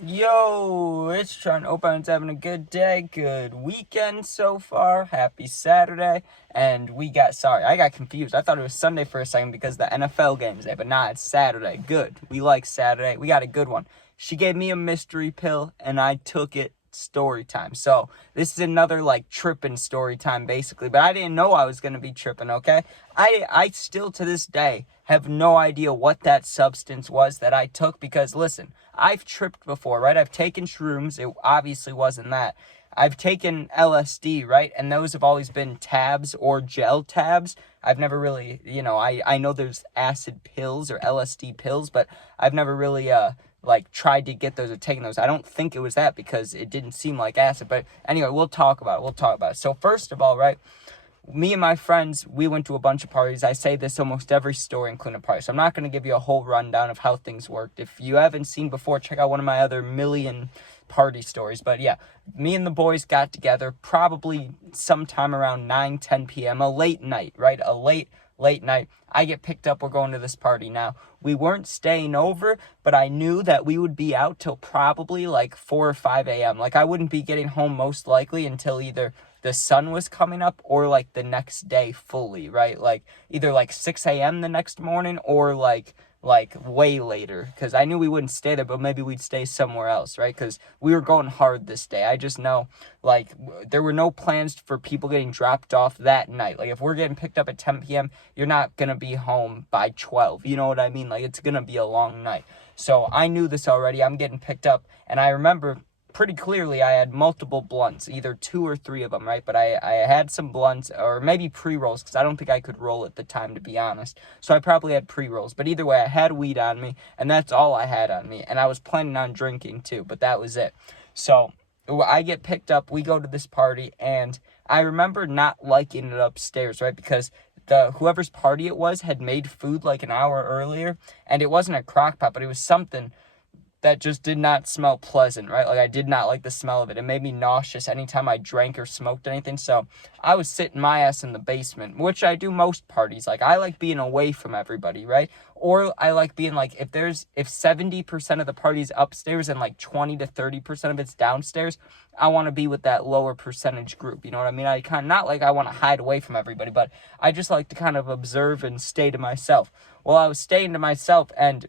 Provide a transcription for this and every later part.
Yo, it's Sean. Hope everyone's having a good day, good weekend so far. Happy Saturday. And I got confused. I thought it was Sunday for a second because the NFL game's there, but nah, it's Saturday. Good. We like Saturday. We got a good one. She gave me a mystery pill, and I took it story time. So this is another like tripping story time basically, but I didn't know I was gonna be tripping, okay? I still to this day have no idea what that substance was that I took because listen, I've tripped before, right? I've taken shrooms, it obviously wasn't that. I've taken LSD, right? And those have always been tabs or gel tabs. I've never really, I know there's acid pills or LSD pills, but I've never really like tried to get those or taken those. I don't think it was that because it didn't seem like acid. But anyway, we'll talk about it. So first of all, right, me and my friends, we went to a bunch of parties. I say this almost every story, including a party. So I'm not going to give you a whole rundown of how things worked. If you haven't seen before, check out one of my other million party stories. But yeah, me and the boys got together probably sometime around 9, 10 p.m. A late night, right? A late night. I get picked up. We're going to this party. Now, we weren't staying over, but I knew that we would be out till probably like 4 or 5 a.m. Like, I wouldn't be getting home most likely until either the sun was coming up or like the next day fully, right? Like either like 6 a.m. the next morning or like way later, because I knew we wouldn't stay there, but maybe we'd stay somewhere else, right? Because we were going hard this day. I just know like there were no plans for people getting dropped off that night. Like if we're getting picked up at 10 p.m., you're not gonna be home by 12. You know what I mean? Like it's gonna be a long night. So I knew this already. I'm getting picked up, and I remember pretty clearly I had multiple blunts, either 2 or 3 of them, right? But I had some blunts, or maybe pre-rolls, because I don't think I could roll at the time, to be honest. So I probably had pre-rolls. But either way, I had weed on me, and that's all I had on me. And I was planning on drinking too, but that was it. So I get picked up, we go to this party, and I remember not liking it upstairs, right? Because the whoever's party it was had made food like an hour earlier, and it wasn't a crock pot, but it was something that just did not smell pleasant, right? Like I did not like the smell of it. It made me nauseous anytime I drank or smoked anything. So I was sitting my ass in the basement, which I do most parties. Like I like being away from everybody, right? Or I like being like, if 70% of the party's upstairs and like 20 to 30% of it's downstairs, I want to be with that lower percentage group. You know what I mean? I kind of, not like I want to hide away from everybody, but I just like to kind of observe and stay to myself. Well, I was staying to myself, and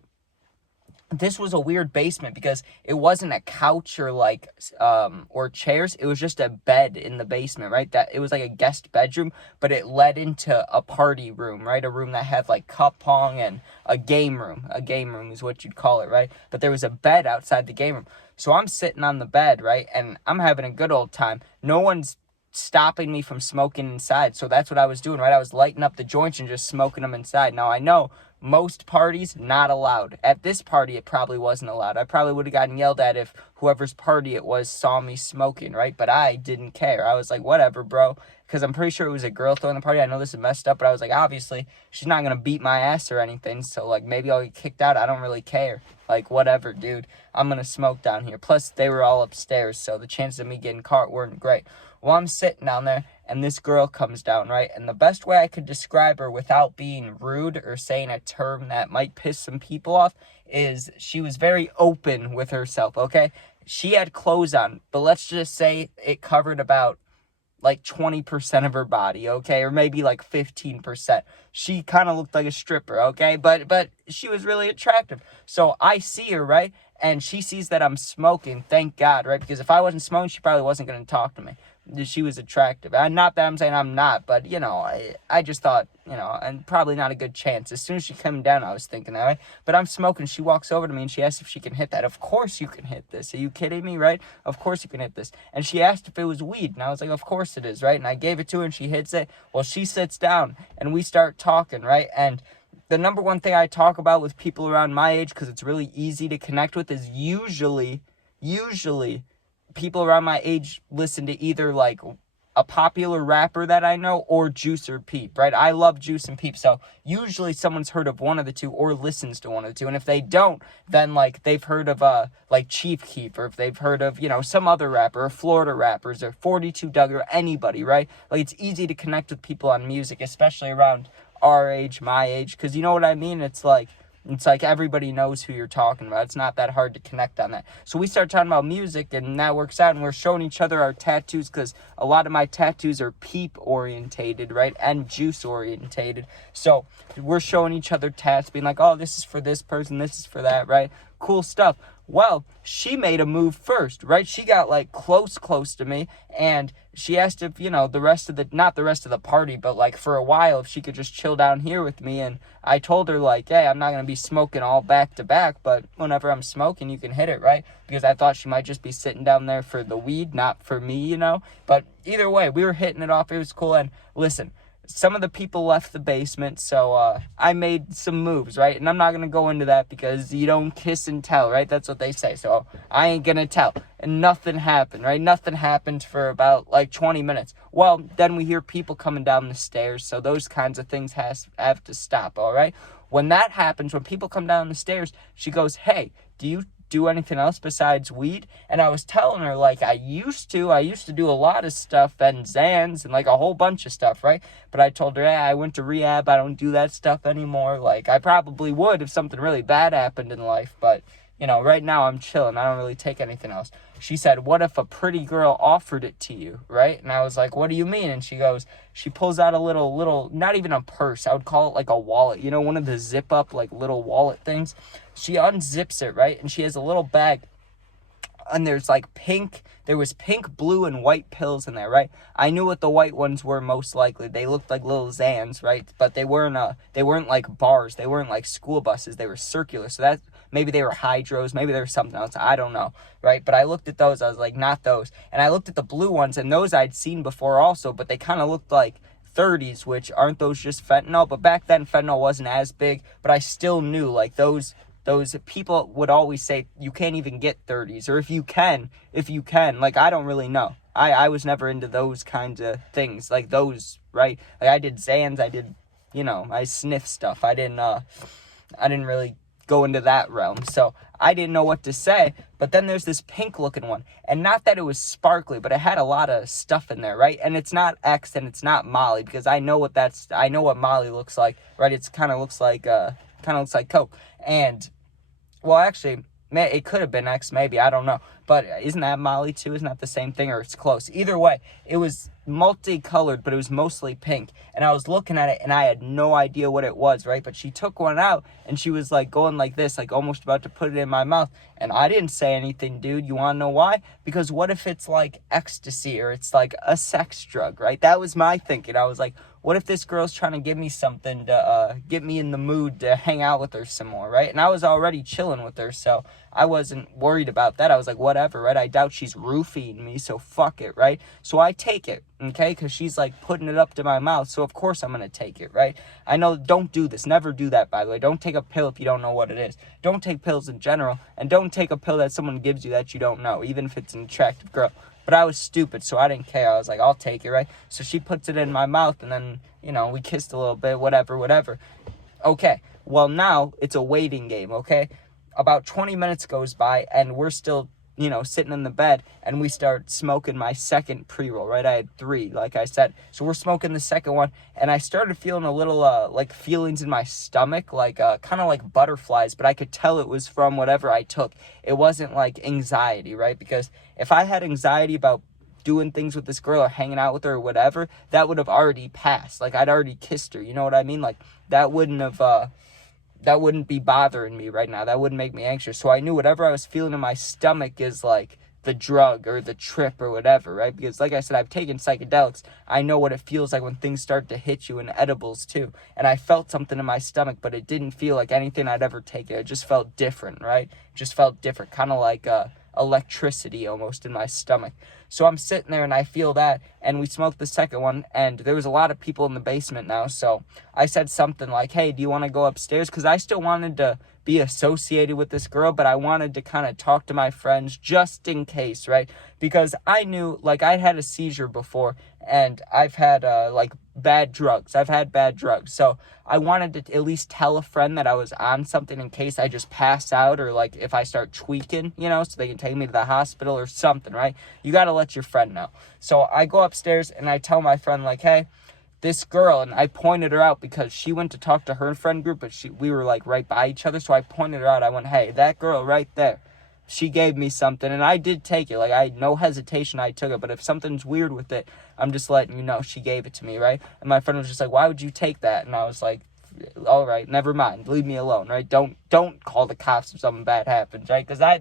this was a weird basement because it wasn't a couch or like or chairs. It was just a bed in the basement, right? That it was like a guest bedroom, but it led into a party room, right? A room that had like cup pong and a game room. A game room is what you'd call it, right? But there was a bed outside the game room. So I'm sitting on the bed, right? And I'm having a good old time. No one's stopping me from smoking inside. So that's what I was doing, right? I was lighting up the joints and just smoking them inside. Now I know most parties not allowed. At this party it probably wasn't allowed. I probably would have gotten yelled at if whoever's party it was saw me smoking, right? But I didn't care. I was like, whatever, bro, because I'm pretty sure it was a girl throwing the party. I know this is messed up, but I was like, obviously she's not gonna beat my ass or anything, so like maybe I'll get kicked out. I don't really care. Like whatever, dude, I'm gonna smoke down here. Plus they were all upstairs, so the chances of me getting caught weren't great. Well, I'm sitting down there, and this girl comes down, right? And the best way I could describe her without being rude or saying a term that might piss some people off is she was very open with herself, okay? She had clothes on, but let's just say it covered about like 20% of her body, okay? Or maybe like 15%. She kind of looked like a stripper, okay? But she was really attractive. So I see her, right? And she sees that I'm smoking, thank God, right? Because if I wasn't smoking, she probably wasn't going to talk to me. She was attractive. Not that I'm saying I'm not, but, I just thought, and probably not a good chance. As soon as she came down, I was thinking that, right? But I'm smoking. She walks over to me, and she asks if she can hit that. Of course you can hit this. Are you kidding me, right? Of course you can hit this. And she asked if it was weed, and I was like, of course it is, right? And I gave it to her, and she hits it. Well, she sits down, and we start talking, right? And the number one thing I talk about with people around my age, because it's really easy to connect with, is usually people around my age listen to either like a popular rapper that I know or Juice or Peep, right? I love Juice and Peep, so usually someone's heard of one of the two or listens to one of the two, and if they don't, then like they've heard of like Chief Keef, or if they've heard of some other rapper or Florida rappers or 42 Doug or anybody, right? Like it's easy to connect with people on music, especially around our age, my age, because you know what I mean? It's like It's like everybody knows who you're talking about. It's not that hard to connect on that. So we start talking about music, and that works out, and we're showing each other our tattoos, because a lot of my tattoos are peep orientated, right, and juice orientated. So we're showing each other tats, being like, oh, this is for this person, this is for that, right? Cool stuff. Well, she made a move first, right? She got like close to me, and she asked if, the rest of the, not the rest of the party, but like for a while, if she could just chill down here with me. And I told her like, hey, I'm not going to be smoking all back to back, but whenever I'm smoking, you can hit it, right? Because I thought she might just be sitting down there for the weed, not for me, But either way, we were hitting it off. It was cool. And listen, some of the people left the basement, so I made some moves, right? And I'm not going to go into that because you don't kiss and tell, right? That's what they say, so I ain't going to tell. And nothing happened, right? Nothing happened for about, 20 minutes. Well, then we hear people coming down the stairs, so those kinds of things have to stop, all right? When that happens, when people come down the stairs, she goes, hey, do you do anything else besides weed? And I was telling her, I used to do a lot of stuff and Xans and a whole bunch of stuff, right? But I told her, yeah, I went to rehab, I don't do that stuff anymore. I probably would if something really bad happened in life, but right now I'm chilling, I don't really take anything else. She said, what if a pretty girl offered it to you, right? And I was like, what do you mean? And she pulls out a little, not even a purse, I would call it a wallet, one of the zip up little wallet things. She unzips it, right? And she has a little bag, and there was pink, blue, and white pills in there, right? I knew what the white ones were most likely. They looked like little Xans, right? But they weren't like bars. They weren't like school buses. They were circular. So that, maybe they were hydros. Maybe there was something else. I don't know, right? But I looked at those. I was like, not those. And I looked at the blue ones, and those I'd seen before also, but they kind of looked like 30s, which aren't those just fentanyl? But back then, fentanyl wasn't as big, but I still knew, those people would always say you can't even get 30s, or if you can, I don't really know. I was never into those kinds of things, those, right? I did Xans, I did, I sniff stuff. I didn't really go into that realm, so I didn't know what to say. But then there's this pink looking one, and not that it was sparkly, but it had a lot of stuff in there, right? And it's not X and it's not Molly, because I know what Molly looks like, right? It's kind of looks like Coke. And well, actually, it could have been X, maybe, I don't know. But isn't that Molly too? Isn't that the same thing, or it's close? Either way, it was multicolored, but it was mostly pink. And I was looking at it, and I had no idea what it was, right? But she took one out, and she was going like this, almost about to put it in my mouth. And I didn't say anything, dude. You want to know why? Because what if it's ecstasy, or it's a sex drug, right? That was my thinking. I was like, what if this girl's trying to give me something to get me in the mood to hang out with her some more, right? And I was already chilling with her, so I wasn't worried about that. I was like, whatever, right? I doubt she's roofing me, so fuck it, right? So I take it, okay? Because she's putting it up to my mouth, so of course I'm going to take it, right? I know, don't do this. Never do that, by the way. Don't take a pill if you don't know what it is. Don't take pills in general, and don't take a pill that someone gives you that you don't know, even if it's an attractive girl. But I was stupid, so I didn't care. I was like, I'll take it, right? So she puts it in my mouth, and then, we kissed a little bit, whatever. Okay, well, now it's a waiting game, okay? About 20 minutes goes by, and we're still, sitting in the bed, and we start smoking my second pre-roll, right? I had 3, like I said. So we're smoking the second one, and I started feeling a little, feelings in my stomach, kind of like butterflies, but I could tell it was from whatever I took. It wasn't anxiety, right? Because if I had anxiety about doing things with this girl or hanging out with her or whatever, that would have already passed. I'd already kissed her, you know what I mean? That wouldn't be bothering me right now. That wouldn't make me anxious. So I knew whatever I was feeling in my stomach is the drug or the trip or whatever, right? Because like I said, I've taken psychedelics. I know what it feels like when things start to hit you, and edibles too. And I felt something in my stomach, but it didn't feel like anything I'd ever taken. It just felt different, right? It just felt different, kind of like electricity almost in my stomach. So I'm sitting there and I feel that, and we smoked the second one, and there was a lot of people in the basement now, so I said something like, hey, do you want to go upstairs? Because I still wanted to be associated with this girl, but I wanted to kind of talk to my friends just in case, right? Because I knew, I'd had a seizure before, and I've had, bad drugs. I've had bad drugs, so I wanted to at least tell a friend that I was on something in case I just pass out, or, if I start tweaking, so they can take me to the hospital or something, right? You gotta let your friend know. So I go upstairs, and I tell my friend, hey, this girl, and I pointed her out because she went to talk to her friend group, but we were like right by each other. So I pointed her out. I went, hey, that girl right there, she gave me something, and I did take it. Like, I no hesitation, I took it. But if something's weird with it, I'm just letting you know she gave it to me, right? And my friend was just like, why would you take that? And I was like, all right, never mind, leave me alone, right? Don't call the cops if something bad happens, right? Because I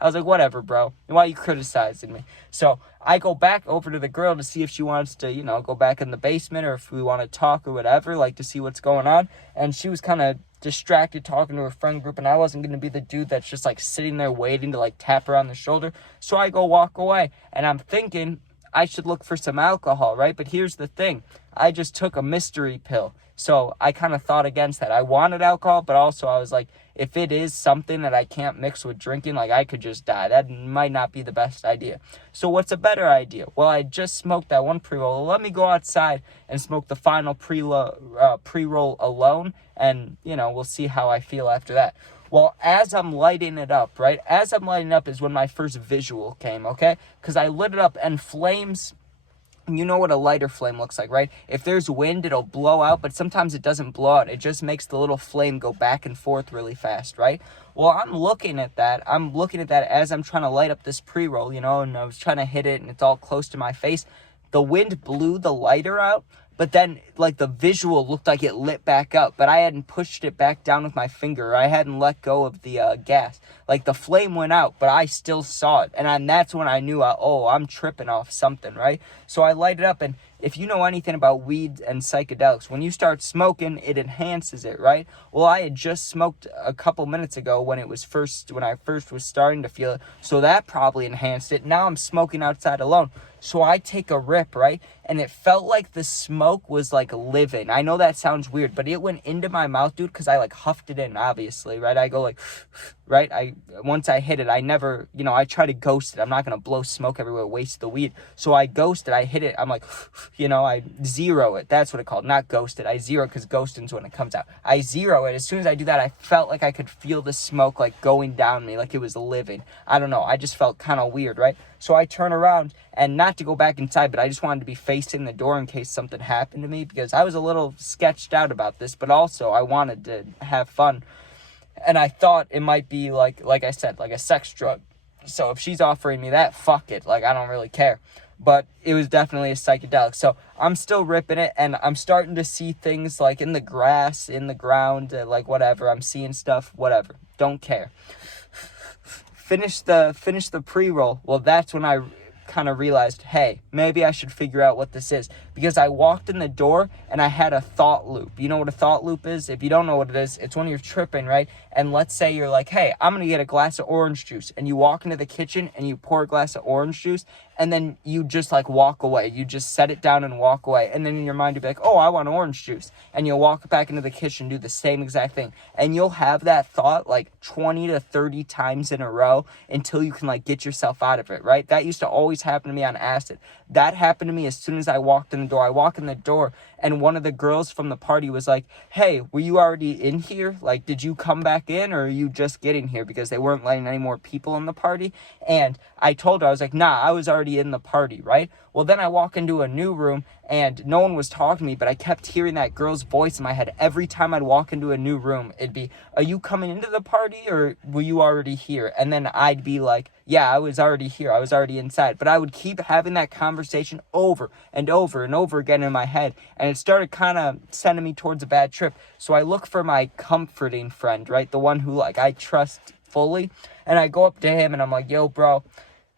was like, whatever, bro, why are you criticizing me? So I go back over to the girl to see if she wants to, go back in the basement, or if we want to talk or whatever, like to see what's going on. And she was kind of distracted talking to her friend group, and I wasn't going to be the dude that's just like sitting there waiting to like tap her on the shoulder. So I go walk away, and I'm thinking I should look for some alcohol, right? But here's the thing, I just took a mystery pill. So I kind of thought against that. I wanted alcohol, but also I was like, if it is something that I can't mix with drinking, like I could just die. That might not be the best idea. So what's a better idea? Well, I just smoked that one pre-roll. Let me go outside and smoke the final pre-roll alone, and, we'll see how I feel after that. Well, as I'm lighting it up, right? As I'm lighting up is when my first visual came, okay? Because I lit it up, and flames, you know what a lighter flame looks like, right? If there's wind, it'll blow out, but sometimes it doesn't blow out. It just makes the little flame go back and forth really fast, right? Well, I'm looking at that as I'm trying to light up this pre-roll, and I was trying to hit it, and it's all close to my face. The wind blew the lighter out, but then, like, the visual looked like it lit back up, but I hadn't pushed it back down with my finger, or I hadn't let go of the gas. Like, the flame went out, but I still saw it, and that's when I knew, I'm tripping off something, right? So I light it up, and if you know anything about weed and psychedelics, when you start smoking, it enhances it, right? Well, I had just smoked a couple minutes ago when I first was starting to feel it, so that probably enhanced it. Now I'm smoking outside alone. So I take a rip, right? And it felt like the smoke was like living. I know that sounds weird, but it went into my mouth, dude, because I like huffed it in, obviously, right? I go like, right? Once I hit it, I never, I try to ghost it. I'm not going to blow smoke everywhere, waste the weed. So I ghost it. I hit it. I'm like, I zero it. That's what it called. Not ghost it. I zero, because ghosting's when it comes out. I zero it. As soon as I do that, I felt like I could feel the smoke like going down me, like it was living. I don't know. I just felt kind of weird, right? So I turn around, and not to go back inside, but I just wanted to be facing the door in case something happened to me, because I was a little sketched out about this, but also I wanted to have fun. And I thought it might be like I said, like a sex drug. So if she's offering me that, fuck it. Like, I don't really care. But it was definitely a psychedelic. So I'm still ripping it, and I'm starting to see things like in the grass, in the ground, like whatever. I'm seeing stuff, whatever. Don't care. Finish the pre-roll. Well, that's when I kind of realized, hey, maybe I should figure out what this is, because I walked in the door and I had a thought loop. You know what a thought loop is? If you don't know what it is, it's when you're tripping, right? And let's say you're like, hey, I'm gonna get a glass of orange juice, and you walk into the kitchen and you pour a glass of orange juice, and then you just like walk away. You just set it down and walk away, and then in your mind you'll be like, oh, I want orange juice, and you'll walk back into the kitchen, do the same exact thing, and you'll have that thought like 20 to 30 times in a row until you can like get yourself out of it, right? That used to always happen to me on acid. That happened to me as soon as I walked in the door. I walk in the door, and one of the girls from the party was like, hey, were you already in here? Like, did you come back in, or are you just getting here? Because they weren't letting any more people in the party. And I told her, I was like, nah, I was already in the party, right? Well, then I walk into a new room, and no one was talking to me, but I kept hearing that girl's voice in my head. Every time I'd walk into a new room, it'd be, are you coming into the party, or were you already here? And then I'd be like, yeah, I was already here. I was already inside. But I would keep having that conversation over and over and over again in my head, and it started kind of sending me towards a bad trip. So I look for my comforting friend, right? The one who like I trust fully. And I go up to him and I'm like, yo, bro,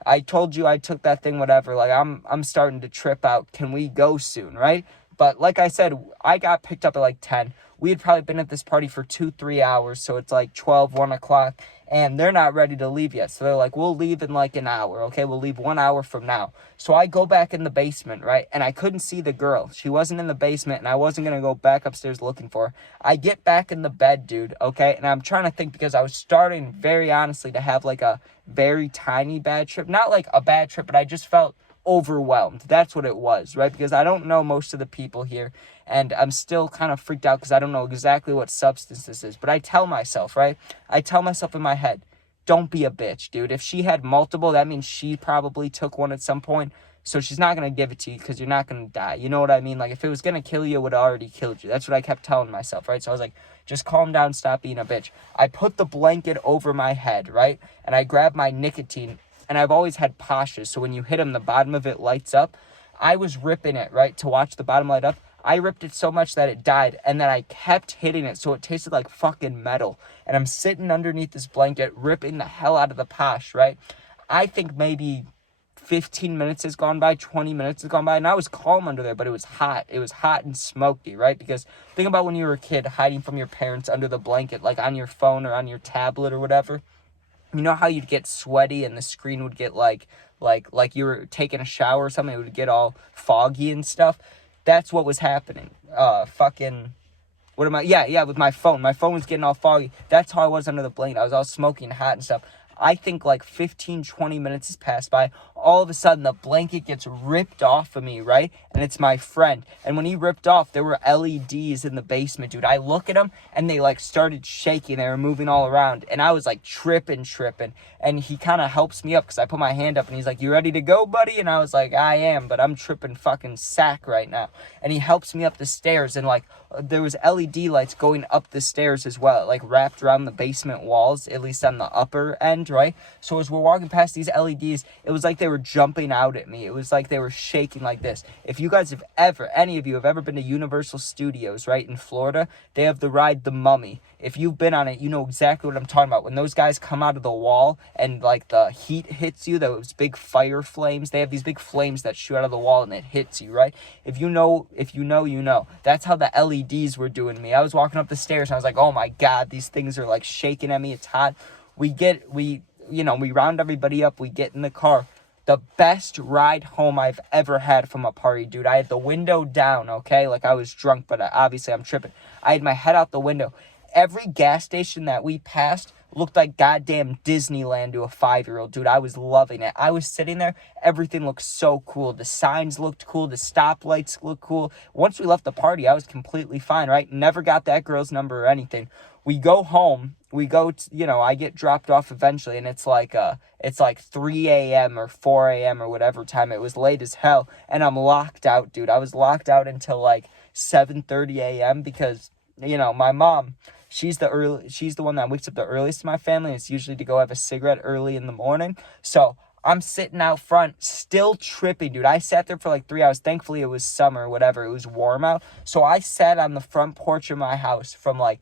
I told you I took that thing, whatever. Like, I'm starting to trip out. Can we go soon, right? But like I said, I got picked up at like 10. We had probably been at this party for 2-3 hours, so it's like 12, 1 o'clock, and they're not ready to leave yet. So they're like, we'll leave in like an hour, okay? We'll leave 1 hour from now. So I go back in the basement, right? And I couldn't see the girl. She wasn't in the basement, and I wasn't going to go back upstairs looking for her. I get back in the bed, dude, okay? And I'm trying to think, because I was starting, very honestly, to have like a very tiny bad trip. Not like a bad trip, but I just felt overwhelmed. That's what it was, right? Because I don't know most of the people here, and I'm still kind of freaked out because I don't know exactly what substance this is. But I tell myself, right? I tell myself in my head, don't be a bitch, dude. If she had multiple, that means she probably took one at some point. So she's not going to give it to you because you're not going to die. You know what I mean? Like, if it was going to kill you, it would have already killed you. That's what I kept telling myself, right? So I was like, just calm down, stop being a bitch. I put the blanket over my head, right? And I grabbed my nicotine. And I've always had Pashas, so when you hit them, the bottom of it lights up. I was ripping it, right, to watch the bottom light up. I ripped it so much that it died, and then I kept hitting it, so it tasted like fucking metal. And I'm sitting underneath this blanket, ripping the hell out of the Posh, right? I think maybe 15 minutes has gone by, 20 minutes has gone by, and I was calm under there, but it was hot. It was hot and smoky, right? Because think about when you were a kid hiding from your parents under the blanket, like on your phone or on your tablet or whatever. You know how you'd get sweaty and the screen would get like you were taking a shower or something, it would get all foggy and stuff. That's what was happening. What am I? Yeah, with my phone. My phone was getting all foggy. That's how I was under the blanket. I was all smoking hot and stuff. I think like 15, 20 minutes has passed by. All of a sudden, the blanket gets ripped off of me, right? And it's my friend. And when he ripped off, there were LEDs in the basement, dude. I look at them, and they like started shaking. They were moving all around. And I was like tripping. And he kind of helps me up because I put my hand up, and he's like, you ready to go, buddy? And I was like, I am, but I'm tripping fucking sack right now. And he helps me up the stairs, and like, there was LED lights going up the stairs as well, like wrapped around the basement walls, at least on the upper end, right? So as we're walking past these LEDs, it was like they were jumping out at me. It was like they were shaking like this. If you guys have ever, any of you have ever been to Universal Studios, right, in Florida, they have the ride The Mummy. If you've been on it, you know exactly what I'm talking about. When those guys come out of the wall and like the heat hits you, those big fire flames, they have these big flames that shoot out of the wall and it hits you, right? If you know, you know. That's how the LEDs were doing me. I was walking up the stairs and I was like, oh my God, these things are like shaking at me. It's hot. We round everybody up. We get in the car. The best ride home I've ever had from a party, dude. I had the window down, okay? Like I was drunk, but obviously I'm tripping. I had my head out the window. Every gas station that we passed looked like goddamn Disneyland to a 5-year-old, dude. I was loving it. I was sitting there. Everything looked so cool. The signs looked cool. The stoplights looked cool. Once we left the party, I was completely fine, right? Never got that girl's number or anything. We go home. I get dropped off eventually, and it's like 3 a.m. or 4 a.m. or whatever time. It was late as hell, and I'm locked out, dude. I was locked out until like 7:30 a.m. because, my mom, she's the one that wakes up the earliest in my family. It's usually to go have a cigarette early in the morning. So I'm sitting out front, still tripping, dude. I sat there for like 3 hours. Thankfully, it was summer, whatever. It was warm out. So I sat on the front porch of my house from like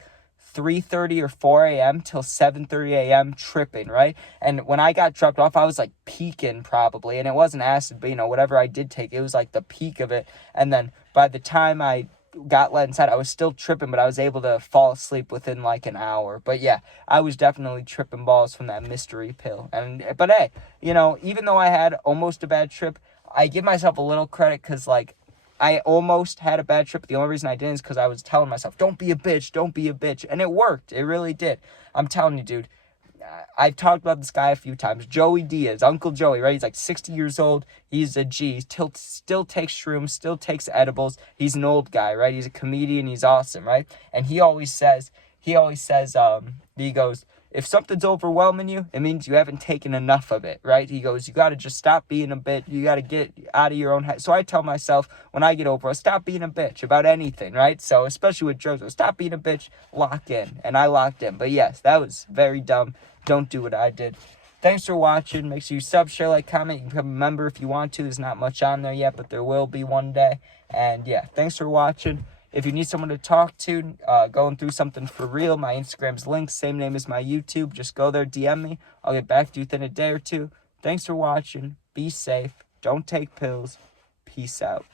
3:30 or 4 a.m. till 7:30 a.m. tripping, right? And when I got dropped off, I was like peaking probably. And it wasn't acid, but whatever I did take, it was like the peak of it. And then by the time I got let inside, I was still tripping, but I was able to fall asleep within like an hour. But yeah, I was definitely tripping balls from that mystery pill. But hey, even though I had almost a bad trip, I give myself a little credit because like I almost had a bad trip. The only reason I didn't is because I was telling myself, don't be a bitch. And it worked. It really did. I'm telling you, dude. I've talked about this guy a few times. Joey Diaz, Uncle Joey, right? He's like 60 years old. He's a G. He still takes shrooms, still takes edibles. He's an old guy, right? He's a comedian. He's awesome, right? And he always says, he goes, if something's overwhelming you, it means you haven't taken enough of it, right? He goes, you got to just stop being a bitch. You got to get out of your own head. So I tell myself when I get over, stop being a bitch about anything, right? So especially with drugs, stop being a bitch, lock in. And I locked in. But yes, that was very dumb. Don't do what I did. Thanks for watching. Make sure you sub, share, like, comment. You can become a member if you want to. There's not much on there yet, but there will be one day. And yeah, thanks for watching. If you need someone to talk to, going through something for real, my Instagram's linked, same name as my YouTube. Just go there, DM me. I'll get back to you within a day or two. Thanks for watching. Be safe. Don't take pills. Peace out.